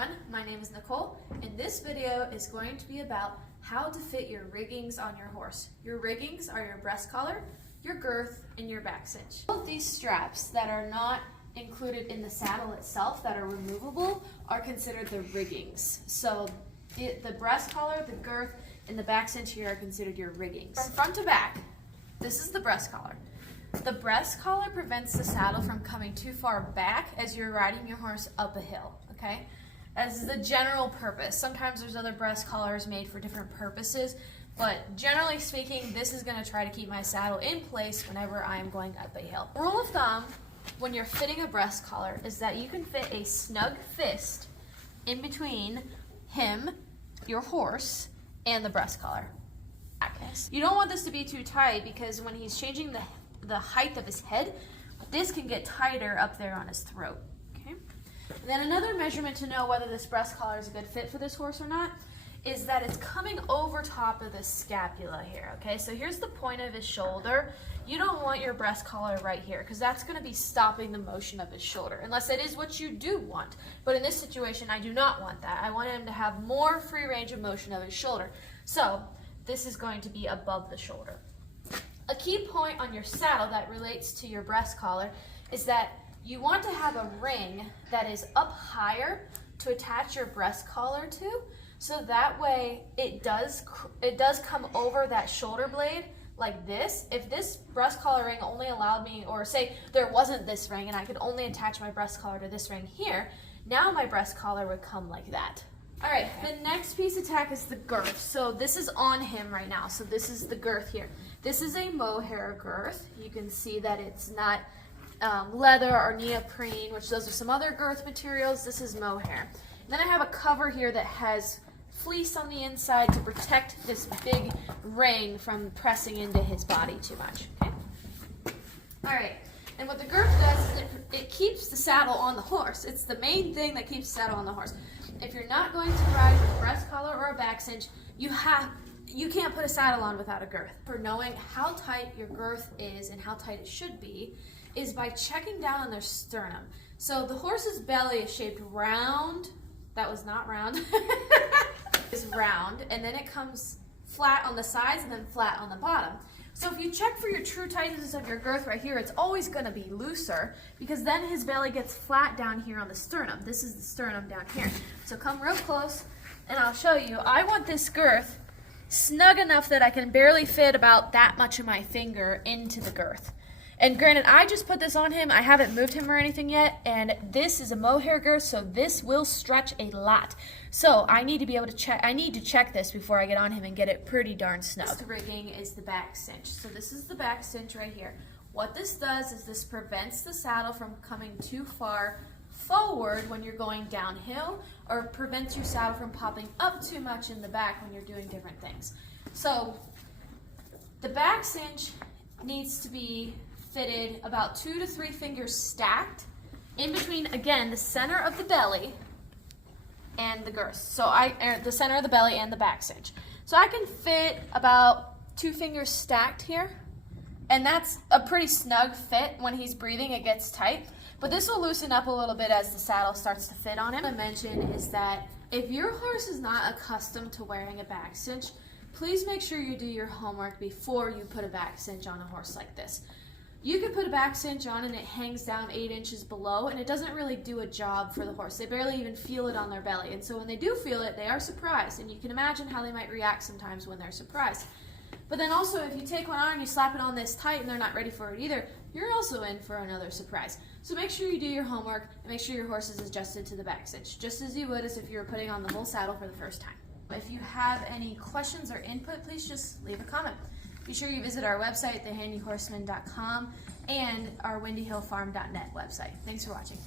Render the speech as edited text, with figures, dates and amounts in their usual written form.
everyone, my name is Nicole, and this video is going to be about how to fit your riggings on your horse. Your riggings are your breast collar, your girth, and your back cinch. All of these straps that are not included in the saddle itself, that are removable, are considered the riggings. So the breast collar, the girth, and the back cinch here are considered your riggings. From front to back, this is the breast collar. The breast collar prevents the saddle from coming too far back as you're riding your horse up a hill, okay? As the general purpose. Sometimes there's other breast collars made for different purposes, but generally speaking, this is gonna try to keep my saddle in place whenever I'm going up a hill. Rule of thumb, when you're fitting a breast collar, is that you can fit a snug fist in between him, your horse, and the breast collar. You don't want this to be too tight because when he's changing the height of his head, this can get tighter up there on his throat. Okay. And then another measurement to know whether this breast collar is a good fit for this horse or not is that it's coming over top of the scapula here. Okay, so here's the point of his shoulder. You don't want your breast collar right here because that's going to be stopping the motion of his shoulder, unless that is what you do want. But in this situation, I do not want that. I want him to have more free range of motion of his shoulder. So this is going to be above the shoulder. A key point on your saddle that relates to your breast collar is that you want to have a ring that is up higher to attach your breast collar to, so that way it does come over that shoulder blade like this. If this breast collar ring only allowed me, or say there wasn't this ring and I could only attach my breast collar to this ring here, now my breast collar would come like that. All right, the next piece of tack is the girth. So this is on him right now. So this is the girth here. This is a mohair girth. You can see that it's not leather or neoprene, which those are some other girth materials. This is mohair. And then I have a cover here that has fleece on the inside to protect this big ring from pressing into his body too much. Okay. All right. And what the girth does is it keeps the saddle on the horse. It's the main thing that keeps the saddle on the horse. If you're not going to ride with a breast collar or a back cinch, you can't put a saddle on without a girth. For knowing how tight your girth is and how tight it should be is by checking down on their sternum. So the horse's belly is shaped round. That was not round. It's round, and then it comes flat on the sides and then flat on the bottom. So if you check for your true tightness of your girth right here, it's always going to be looser because then his belly gets flat down here on the sternum. This is the sternum down here. So come real close and I'll show you. I want this girth snug enough that I can barely fit about that much of my finger into the girth. And granted, I just put this on him. I haven't moved him or anything yet, and this is a mohair girth, so this will stretch a lot. So I need to be able to check. I need to check this before I get on him and get it pretty darn snug. This rigging is the back cinch. So this is the back cinch right here. What this does is this prevents the saddle from coming too far forward when you're going downhill, or prevents your saddle from popping up too much in the back when you're doing different things. So the back cinch needs to be fitted about 2 to 3 fingers stacked in between, again, the center of the belly and the girth. So the center of the belly and the back cinch. So I can fit about 2 fingers stacked here, and that's a pretty snug fit. When he's breathing, it gets tight, but this will loosen up a little bit as the saddle starts to fit on him. What I mention is that if your horse is not accustomed to wearing a back cinch, please make sure you do your homework before you put a back cinch on a horse like this. You could put a back cinch on and it hangs down 8 inches below, and it doesn't really do a job for the horse. They barely even feel it on their belly, and so when they do feel it, they are surprised, and you can imagine how they might react sometimes when they're surprised. But then also, if you take one on and you slap it on this tight and they're not ready for it either, you're also in for another surprise. So make sure you do your homework and make sure your horse is adjusted to the back cinch, just as you would as if you were putting on the whole saddle for the first time. If you have any questions or input, please just leave a comment. Be sure you visit our website, thehandyhorseman.com, and our windyhillfarm.net website. Thanks for watching.